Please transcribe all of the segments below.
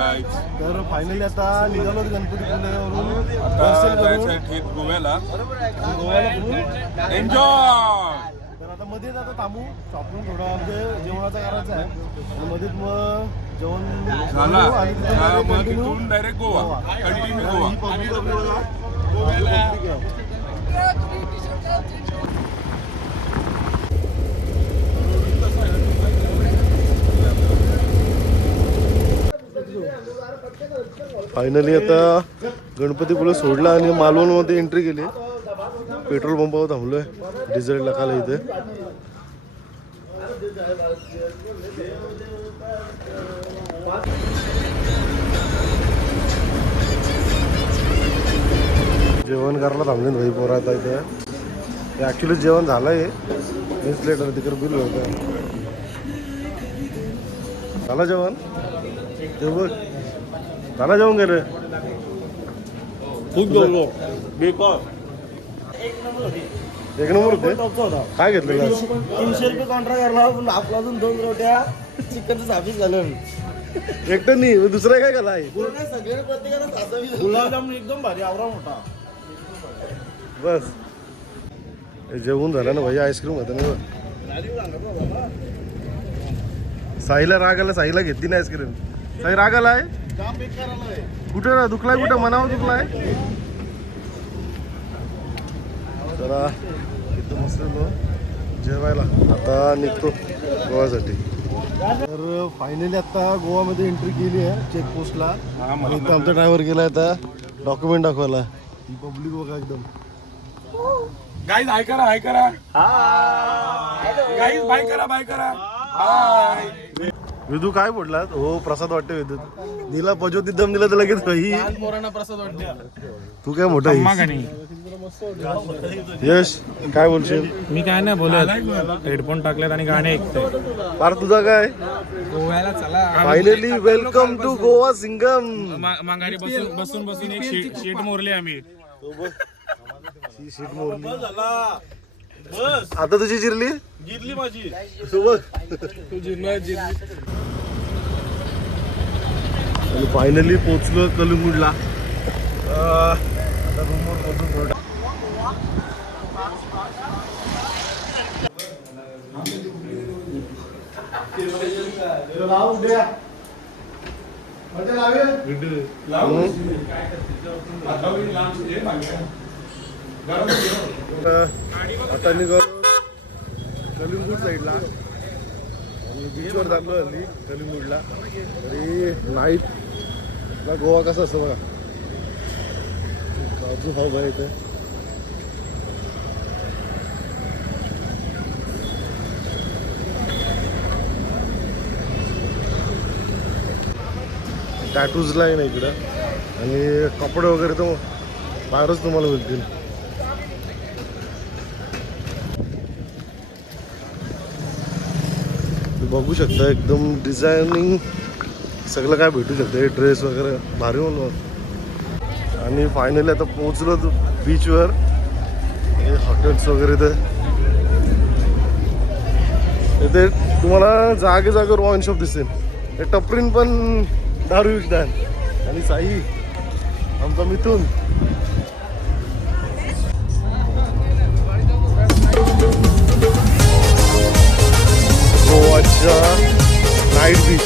तर फायनली आता निघालो गणपतीपुळेवरून थेट गोव्याला. गोव्याला एन्जॉय. तर आता मध्येच आता थांबू शॉपिंग थोडं म्हणजे जेवणाचा करायचा आहे आणि मध्येच मग जेवण झाला आणि तिथून मग continue तिथून डायरेक्ट गोवा. कंटिन्यू गोवा. ही पब्लिक आपली बघा गोव्याला public आहे. फायनली आता गणपतीपुळे सोडला आणि मालवणमध्ये एंट्री केली. पेट्रोल पंपावर थांबलोय डिझेल टाकायला इथे. जेवण करायला थांबले भाई पोरा आता इथे. ॲक्च्युली जेवण झालं आहे मीच लेट आलं तिकडे बिल होतं. झालं जेवण ते बघ झालं जेवण गेलं खूप जेवलो बेकार एक नंबर होते. काय घेतलं 300 रुपये कॉन्ट्रॅक्ट करला आपला अजून 2 रोट्या चिकनचं साफीस झालं एकटं नाही दुसरा काय केला आहे सगळे प्रत्येकाला गुलाबजामुन एकदम भारी आवरा मोठा. बस जेवून झालं ना भाई. आईस्क्रीम होतं ना. साईला राग आला साईला घेतली ना आईस्क्रीम. साई राग आलाय कुठे दुखलाय कुठं मनावर दुखलाय. चला इथं मस्त जेवायला आता निघतो गोव्यासाठी. तर फायनली आता गोवामध्ये एंट्री केली आहे चेकपोस्टला. आणि इथं आमचा ड्रायव्हर गेला आता डॉक्युमेंट दाखवायला. ही पब्लिक बघा एकदम. गाईज हाय करा हाय करा. गाईज बाय करा बाय करा. बाय. विदू काय बोललात. हो प्रसाद वाटते विदू दिला पजोती दम दिला तर लगेच ही पोरांना प्रसाद वाटते. तू काय मोठा यश काय बोलशील. मी काय नाही बोलत. हेडफोन टाकलेत आणि गाणे ऐकते. फार तुझा काय गोव्याला चला. Finally welcome to Goa Singham. माघारी बसून बसून एक शीट मोरली आम्ही. शीट मोरली आता तुझी जिरली जिरली माझी सोबत. तू जिरली. फायनली पोचलो कलिंगूडला. आता रूमवर पोचून थोडा आता निघालो कलिंगूड साईडला आणि बीचवर जातो हल्ली कलिंगूडला. तरी नाईटला गोवा कसा असतो बघा. काजू भाऊ भाई इथे टॅटूजला आहे ना इकडं. आणि कपडे वगैरे तर बाहेरच तुम्हाला मिळतील. बघू शकता एकदम डिझायनिंग सगळं काय भेटू शकतं. ड्रेस वगैरे भारी म्हणून. आणि फायनली आता पोहोचलो बीचवर. हॉटेल्स वगैरे तर इथे तुम्हाला जागे जागेवर वाईन शॉप दिसेल. ते टपरीन पण दारू विकतात. आणि साई आमचा मिथून गोवाच्या नाईट बीच.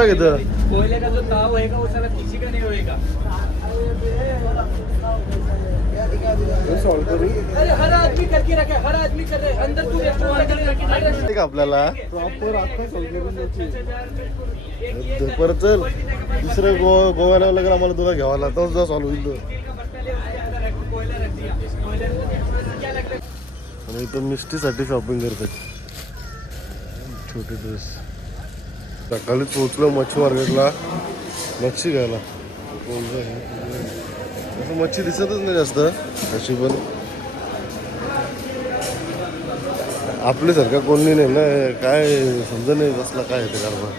बघ इथं कोयले का जो ताव होएगा वो साला किसी का नहीं होएगा. सॉल्व करू अरे हर आदमी करके रखे, हर आदमी कर रहे अंदर तू रेस्टोरेंट ठीक आहे आपल्याला प्रॉपर आता परत चल दुसरं गोव्याला वगैरे आम्हाला तुला घ्यावा लागतो तुझा सॉल्व होईल तो. आणि इथं मिस्टीसाठी शॉपिंग करतात छोटे ड्रेस. सकाळीच पोहोचलो मच्छी मार्केटला मच्छी घ्यायला. असं मच्छी दिसतच नाही जास्त अशी पण आपल्यासारखा कोणी नाही ना काय समजा नाही कसला काय येते कारभार.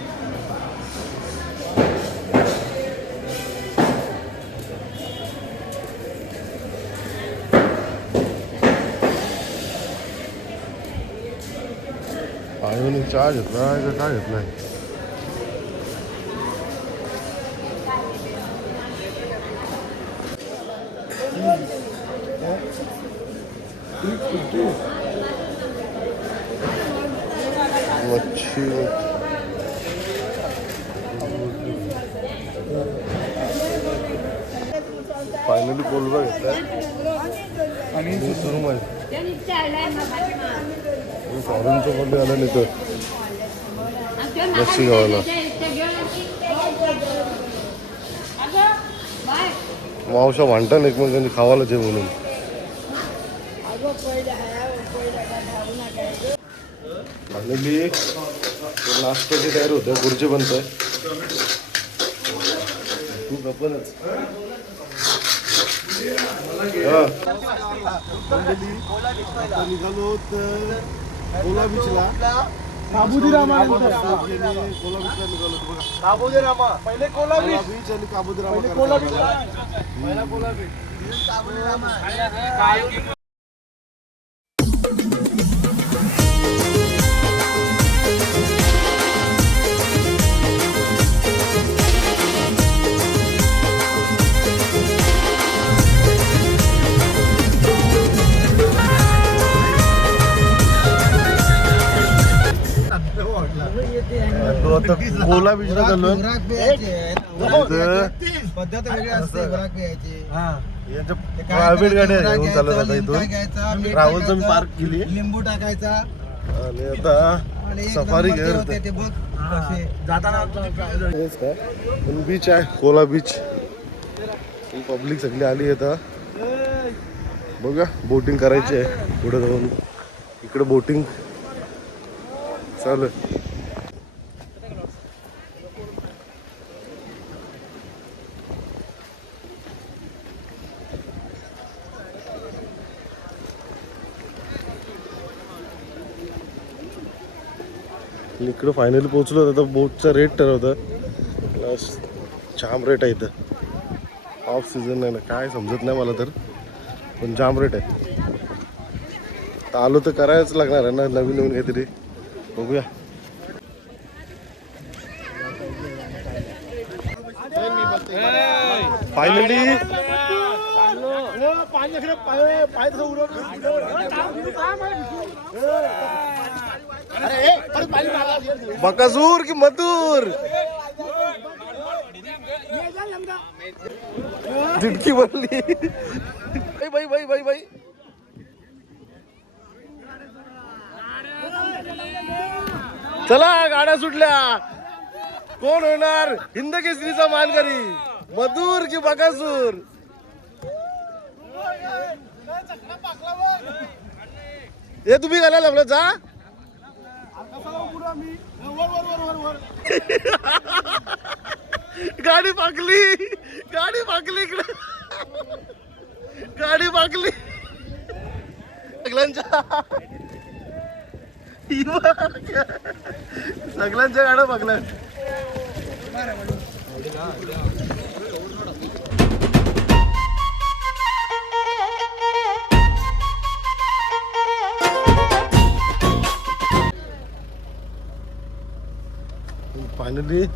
आयोने चहा घेतला का काय घेतलाय. मच्छी फायनली कोलवा घेतलाय आणि सुरू आहे फॉरेनचं पण आलं नाही तर मच्छी गावाला मावशा भांडण एकमेकांनी खावायला जे म्हणून. फायनली नाश्त्याची तयारी होते खुर्ची बनत आहे तू गप्पनच निघालो तर कोला बीचला काबुदीरामा निघालो काबुदीरामा पहिले कोला बीच आणि काबुदीरामा आता कोला बीचला चाललो. पद्धत वेगळी असते घरात प्यायची. यांच्या प्रायव्हेट गाड्या घेऊन चालत आता इथून ट्रॅव्हलचं मी पार्क केली लिंबू टाकायचा आणि आता सफारी घेर ते बघ जाताना बीच आहे कोला बीच. पब्लिक सगळी आली आता बघा बोटिंग करायची आहे पुढे जाऊन. इकडे बोटिंग चालू आहे. इकडं फायनली पोहोचलो तर बोटचा रेट ठरवतं जाम रेट आहे इथं. ऑफ सीझन आहे ना काय समजत नाही मला तर पण जाम रेट आहे. तर आलो तर करायच लागणार आहे ना नवीन नवीन काहीतरी बघूया. फायनली बकासूर की मधुर झिटकी बनली. बाई बाई बाई बाई चला गाड्या सुटल्या. कोण होणार हिंद केसरीचा मानकरी मधुर की बकासूर. हे तुम्ही घालायला लागलं जा. गाडी पाकली इकडे गाडी पाकली सगळ्यांच्या गाड्या पाकल्या. फायनली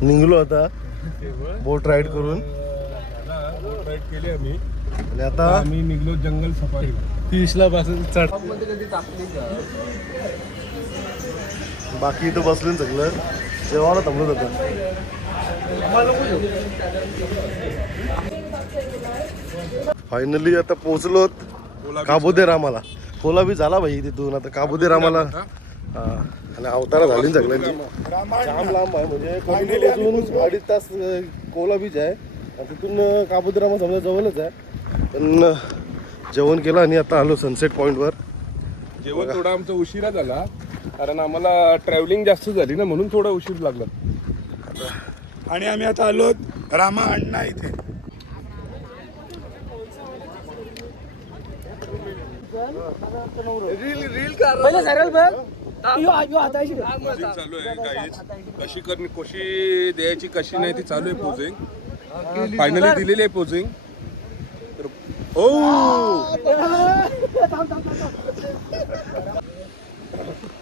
निघलो आता बोट राईड करून. बोट राईड केली आम्ही आणि आता आम्ही निघलो जंगल सफारी. फिशला पासून चढ बाकी इथं बसले सगळं जेवायला थांबलो होतो. फायनली आता पोहोचलो काबू दे रामाला. कोला बी झाला भाई तिथून. आता काबू दे रामाला. हा आणि अवतारा झाली सगळ्यांची. जाम लांब आहे म्हणजे अजून 2.5 तास कोला बीच आहे आणि तिथून काबू दे रामा समजा जवळच आहे. पण जेवण केलं आणि आता आलो सनसेट पॉईंटवर. जेवण थोडा आमचा उशिरा झाला कारण आम्हाला ट्रॅव्हलिंग जास्त झाली ना, म्हणून थोडा उशीर लागला. आणि आम्ही आता आलो रामा अण्णा इथे. पोजिंग चालू आहे गाईज. कशी द्यायची कशी नाही ती चालू आहे पोजिंग. फायनली दिलेली आहे पोजिंग. तर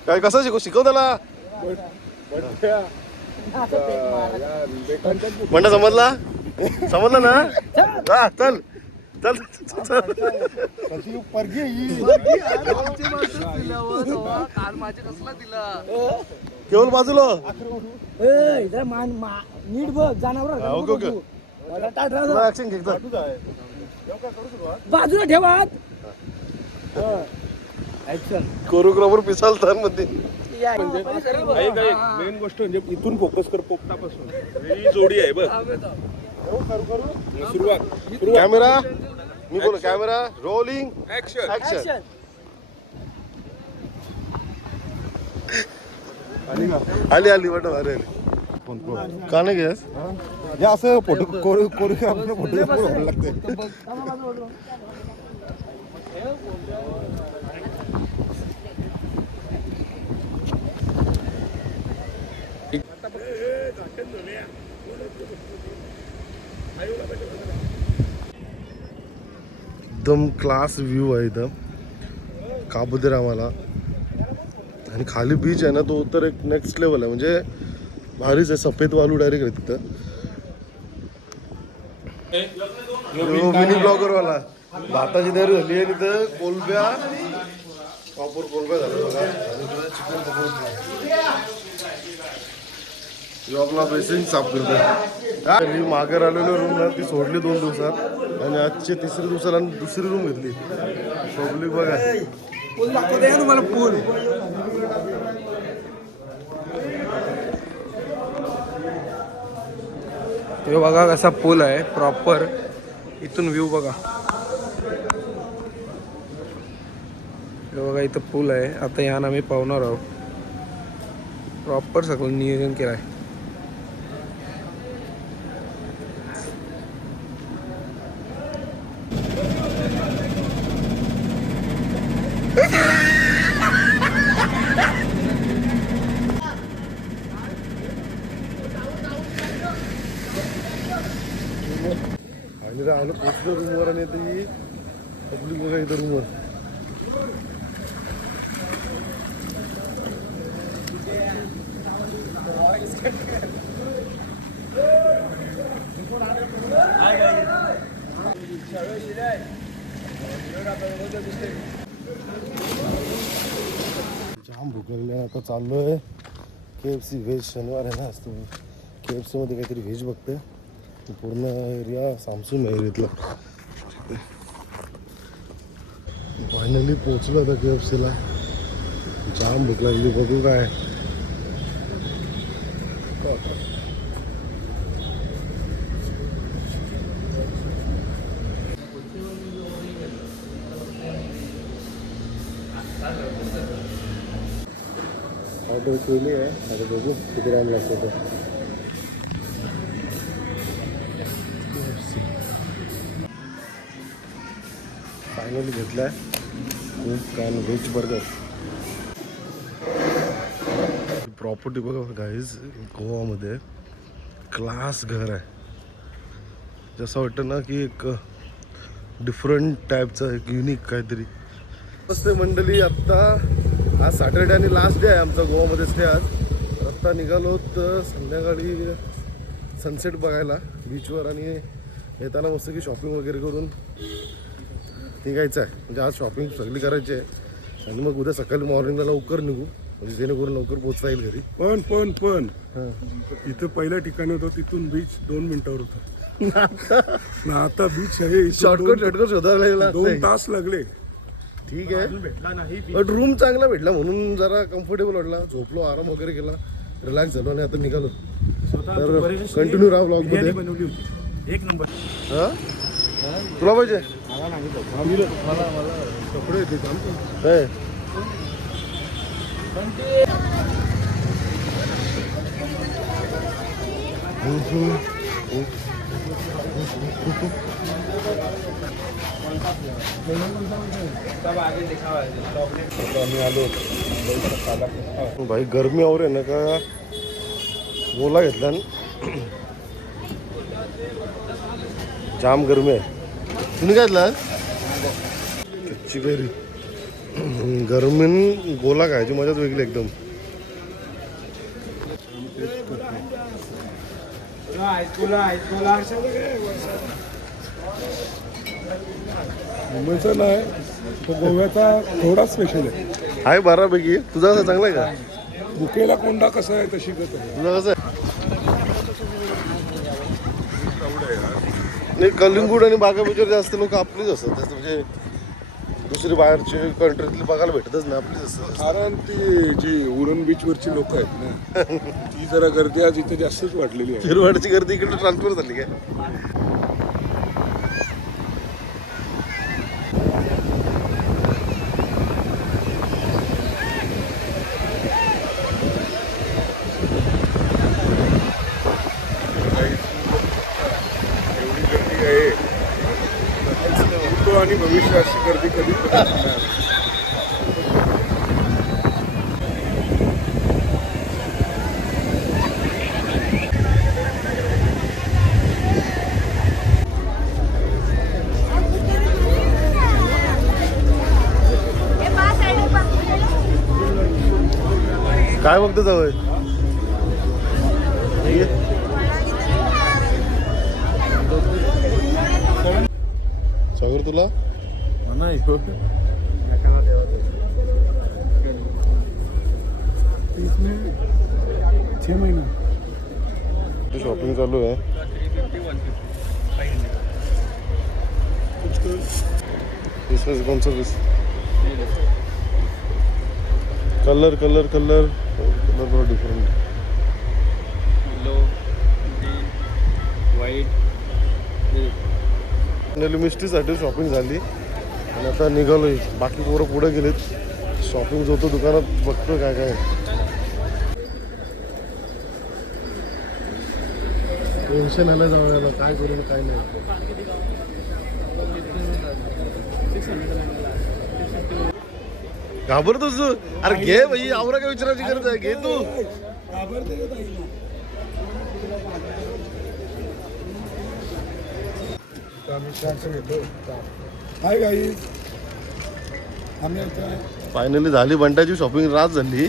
काय कसं शिकव त्याला. म्हणता समजला समजला ना. हा चल चल चल. केवळ बाजूला नीट बघ जनावर ओके ओके ऍक्शन घे. बाजूला ठेवा. कोरिओग्राफर पिसाल तर मध्ये. मेन गोष्ट म्हणजे इथून फोकस कर, पोपटापासून. ही जोडी आहे बघ. सुरुवात. कॅमेरा मी बोल. Camera rolling action. ऍक्शन. आली आली वाटत. अरे का नाही गॅस असं फोटो कोरिओग्राफर फोटो लागते. एकदम क्लास व्ह्यू आहे इथं काबू दे रामाला. आणि खाली बीच आहे ना तो तर एक नेक्स्ट लेवल आहे. म्हणजे भारीच आहे. सफेद वालू डायरेक्ट आहे तिथं. मिनी ब्लॉगरवाला भाताची तयारी झाली आहे तिथं. कोलब्या प्रॉपर कोलब्या झाल्या बघा. चिकन आपला बेसिंग साफ करतो. मी मागे आलेलो रूम ना ती सोडली 2 दिवसात आणि आजचे 3ऱ्या दिवसाला दुसरी रूम घेतली. पब्लिक बघा. पूल दाखवते का तुम्हाला पूल. हे बघा कसा पूल आहे प्रॉपर. इथून व्ह्यू बघा. हे बघा इथं पूल आहे. आता यानं आम्ही पाहणार आहोत. प्रॉपर सगळं नियोजन केलं आहे. आणि आलो पोचलो रूमवर आणि आता ही पब्लिक बघा इथं रूमवर. जाम भूक लागली. आता चाललोय KFC व्हेज. शनिवार आहे ना असतो. KFC मध्ये काहीतरी व्हेज बघते. पूर्ण एरिया सामसून एरियातला. फायनली पोहोचलो आता KFC ला. जाम भूक लागली. बघू काय. ऑर्डर केली आहे. आता बघू किती टाइम लागतो तो. फायनली घेतलाय खूप काय व्हेज बर्गर. प्रॉपर्टी बघा गाईज. गोवामध्ये क्लास घर आहे. जसं वाटतं ना की एक डिफरंट टाईपचं एक युनिक काहीतरी. नमस्ते मंडळी. आत्ता आज सॅटर्डे आणि लास्ट डे आहे आमचा गोवामध्ये स्टे आज. आत्ता निघालो तर संध्याकाळी सनसेट बघायला बीचवर आणि येताना मस्त की शॉपिंग वगैरे करून निघायचं आहे. म्हणजे आज शॉपिंग सगळी करायची आहे आणि मग उद्या सकाळी मॉर्निंगला लवकर निघू. म्हणजे जेणेकरून लवकर पोहोचता येईल घरी. पण इथं पहिल्या ठिकाणी होतं तिथून बीच 2 मिनिटावर होतं ना आता बीच आहे शॉर्टकट शोधायला 2 तास लागले. ठीक आहे बट रूम चांगला भेटला म्हणून जरा कम्फर्टेबल वाटला. झोपलो, आराम वगैरे केला, रिलॅक्स झालो आणि आता निघालो. तर कंटिन्यू राहा ब्लॉग मध्ये. बनवली होती एक नंबर. हा तुला पाहिजे कपडे येते काय? भाई गरमी और आहे ना का गोला घेतला ना जाम गरमी आहे. तुम्ही काय घेतला? कच्ची कैरी. गरमीन गोला खायची मजाच वेगळी एकदम. मुंबईचा नाही तो गोव्याचा थोडा स्पेशल आहे. आहे बऱ्यापैकी. तुझा कसा चांगला आहे का? बुकेला कोंडा कसा आहे तशी गत आहे. तुझा कसं आहे? नाही कलिंगूड आणि बागा बीचवर जास्त लोक आपलीच असतात. त्याचं म्हणजे दुसरी बाहेरची कंट्रीतली बघायला भेटतच नाही, आपलीच असतात. कारण ती जी उरण बीचवरची लोक आहेत ना ती जरा गर्दी आज इथे जास्तच वाढलेली आहे. शिरवाडची गर्दी इकडे ट्रान्सफर झाली काय? आणि भविष्य अशी गर्दी कधी नाही. काय बघतो जावं सागर तुला नाही शॉपिंग चालू आहे. कौन सा piece? Colour colour colour colour बहुत डिफरेंट. फायनली मिस्टीसाठी शॉपिंग झाली आणि आता निघालोय. बाकी पोरं पुढे गेलेत. शॉपिंग जो तो दुकानात बघतो काय काय. टेन्शन आलं जाऊ याला काय करू काय नाही. घाबरतोस तू? अरे घे भाई, आवरा काय विचारायची गरज आहे, घे तू. हाय गाईज, आम्ही आता फायनली झाली बंटाची शॉपिंग. रात झाली.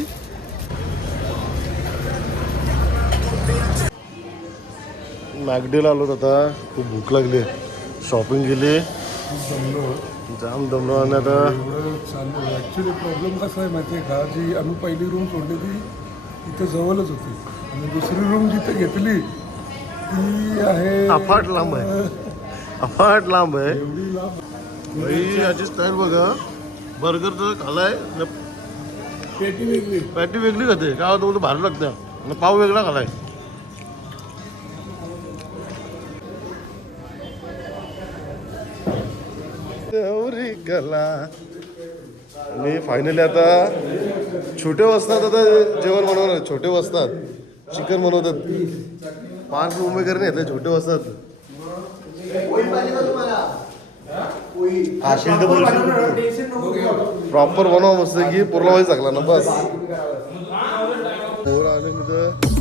मॅकडीला आलो आता. खूप भूक लागली. शॉपिंग केली, जाम दमलो आणि आता एवढं चालू आहे. ॲक्च्युली प्रॉब्लेम कसा आहे माहिती आहे का, जी आम्ही पहिली रूम सोडली ती इथं जवळच होती आणि दुसरी रूम जिथे घेतली ती आहे अफाट लांब आहे. अफाट लांब आहे एवढी लांब. भाई. याची स्टाईल बघा. बर्गर तर खालाय, पेटी वेगळी. पॅटी वेगळी खाते काय होतं बोलतो, भारी लागतं. आणि पाव वेगळा खालाय. आणि फायनली आता छोटे वस्तात आता जेवण बनवणार. छोटे वस्तात चिकन बनवतात. 5 मुंबईकर नाही येतले छोटे वस्तात. प्रॉपर बनवा मस्त की पुरला व्हायचं लागला ना बस. आले तिथं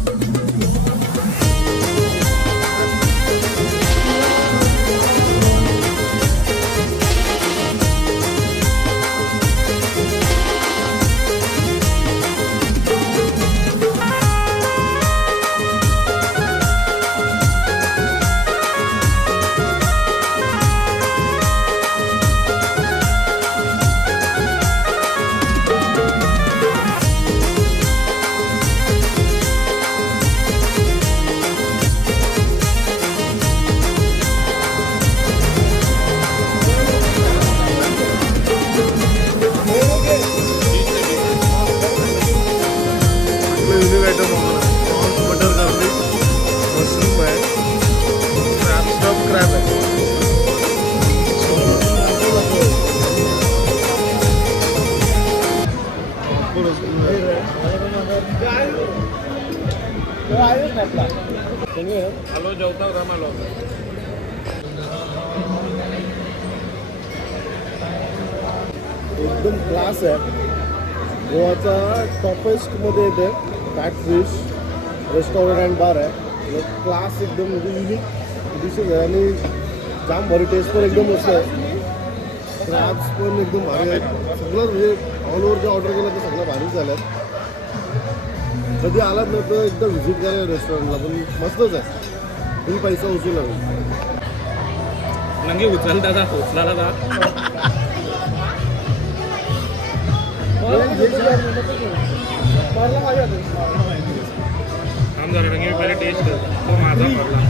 क्रॅप आहे. हॅलो जेवता राम आलो एकदम क्लास आहे. गोवाचा टॉपेस्ट मध्ये येते फॅट फिश रेस्टॉरंट अँड बार आहे. क्लास एकदम म्हणजे युनिक डिशेस आहे आणि जाम भारी टेस्ट पण एकदम मस्त आहे. क्रॅब्स पण एकदम भारी आहेत. सगळं म्हणजे ऑल ओव्हर जे ऑर्डर केलं ते सगळं भारीच झालं. कधी आलात ना तर एकदा व्हिजिट करा रेस्टॉरंटला, पण मस्तच आहे. तुम्ही पैसा उचलला नंगी उचल दादा उचला दादा काम झालं नंगी पहिले टेस्ट कर तो माझा पडला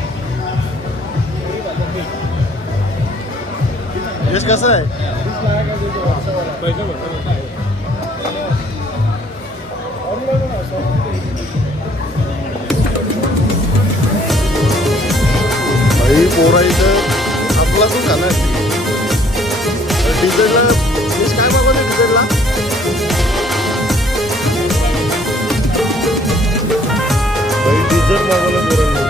यश कसं आहे? पैसे भरतो भाई पोरा इथं आपला तू खाणार डिझेलला यश काय मागवलं डिझेलला? भाई डिझेल मागवलं पोरांनी.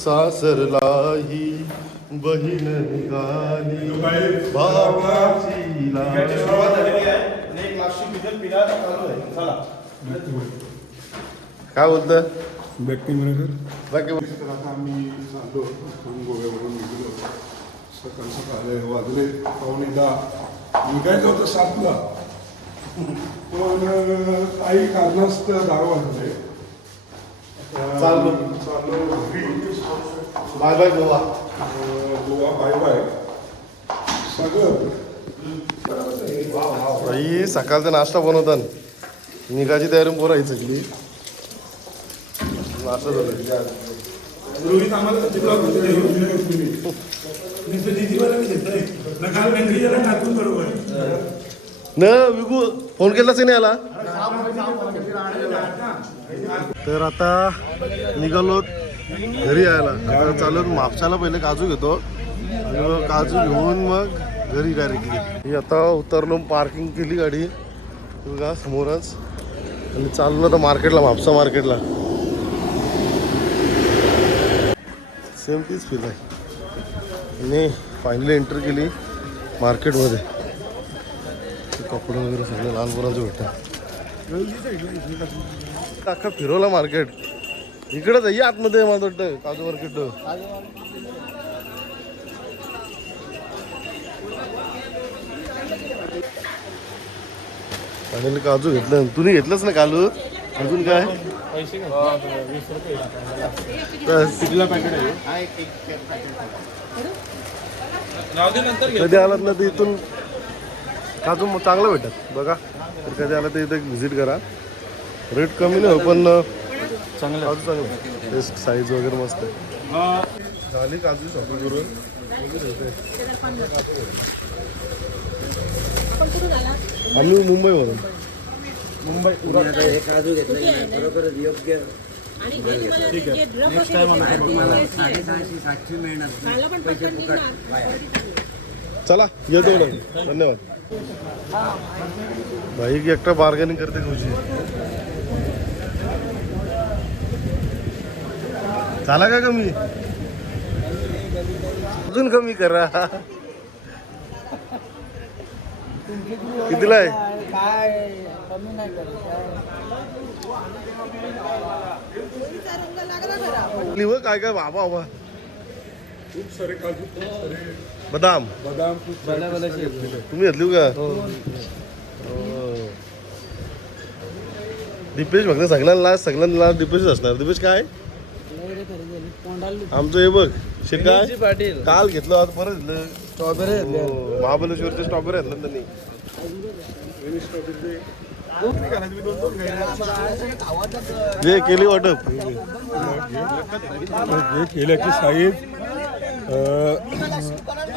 सासरलाही बहीण निघाली भावाची लाली. काय बोलतं व्यक्ती म्हणून बाकी आता आम्ही चाललो इथून गोव्यावरून निघलो. सकाळ सकाळी वाजले 9:15. निघायचं होतं 7ला, पण काही कारणास्तव 10 वाजले. चाललो घरी. Bye bye Goa. Goa bye bye सगळं. भाई सकाळचा नाश्ता बनवतात निघाची तयारी पोरायची सगळी. नाश्ता झाला रोहित आम्हाला न विकू फोन केलाच नाही आला. तर आता निघालो घरी यायला. आता चालू म्हापशाला पहिले काजू घेतो आणि मग काजू घेऊन मग घरी डायरेक्टली. मी आता उतरलो, पार्किंग केली गाडी बघा समोरच आणि चाललो तर मार्केटला, म्हापसा मार्केटला. सेम तीच फील आहे. आणि फायनली एंट्री केली मार्केटमध्ये. कपडे वगैरे सगळे लहान पोरांचे भेटतात. अख्खा फिरवला मार्केट. इकडंच आहे आतमध्ये मला वाटतं काजू मार्केट. फायनली काजू घेतलं. तुम्ही घेतलंच ना कालू? अजून काय पैसे 20 रुपये कितीला पॅकेट आहे नंतर कधी आलात ना तर इथून काजू चांगलं भेटत बघा. तर कधी आला तर इथं व्हिजिट करा. रेट कमी नाही हो पण चांगलं काजू चांगलं. टेस्ट साईज वगैरे मस्त आहे. झाली काजू शॉपिंग करून. आम्ही मुंबईवरून. काजू घेतला बरोबर योग्य. नेक्स्ट टाइम आम्ही 750 मिळणार. चला येतो ना. धन्यवाद. भाई एकटा बार्गेनिंग करते खुशी. झाला का कमी? अजून कमी करा. कितीला आहे? काय कमी नाही लिव काय काय बाबा बाबा. खूप सारे काजू, खूप सारे बदाम बदाम, खूप सारे तुम्ही घेतली का? दीपेश फक्त सगळ्यांना दीपेश असणार. दीपेश काय आमचं हे बघ शेट काय पाटील काल घेतलं आज परत घेतलं. स्ट्रॉबेरी महाबळेश्वरचे स्ट्रॉबेरी घेतलं त्यांनी. जे केली वाटप हे केलं की साईज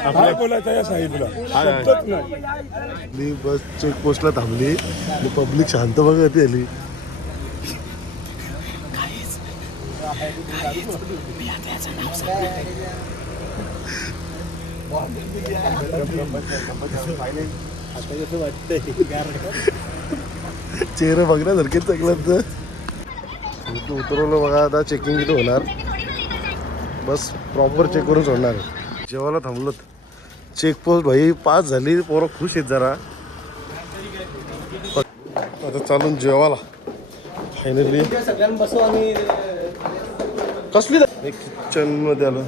आपल्या बोलायचा या साईजला शब्दच नाही. मी बस चेक पोस्टला थांबली आणि पब्लिक शांत बघत आली. चेहरा बघण्यासारखे चांगलं उतरवलं बघा. आता चेकिंग किती होणार, बस प्रॉपर चेक करून सोडणार. जेवायला थांबलो, चेक पोस्ट भाई 5 झाली. पोरं खुश आहेत जरा. आता चालून जेवायला फायनली सगळ्यांना बसव आणि कसली किचन मध्ये आलो.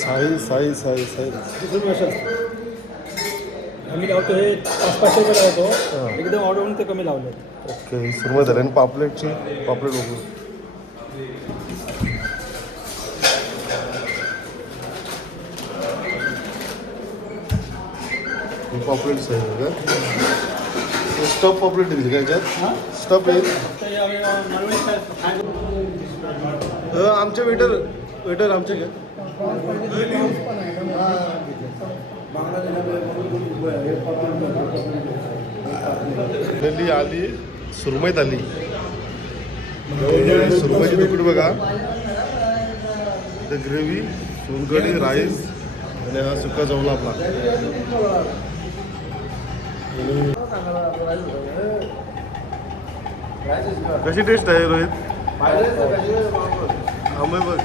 साई साई साई साई आम्ही लावतो हे 500-500 रुपये लावतो. एकदम ऑर्डर म्हणून ते कमी लावले. ओके सुरुवात झाली. आणि पापलेटची पापलेट बघू. पापलेट आहे का? स्टफ पापलेट दिली का याच्यात? स्टफ आहे. आमचे वेटर आमचे का? आली सुरमईत आली. सुरमईची तुकडी बघा, ग्रेव्ही, सोलकढी, राईस आणि हा सुका जवला आपला. कशी टेस्ट आहे रोहित? आंबे बघ.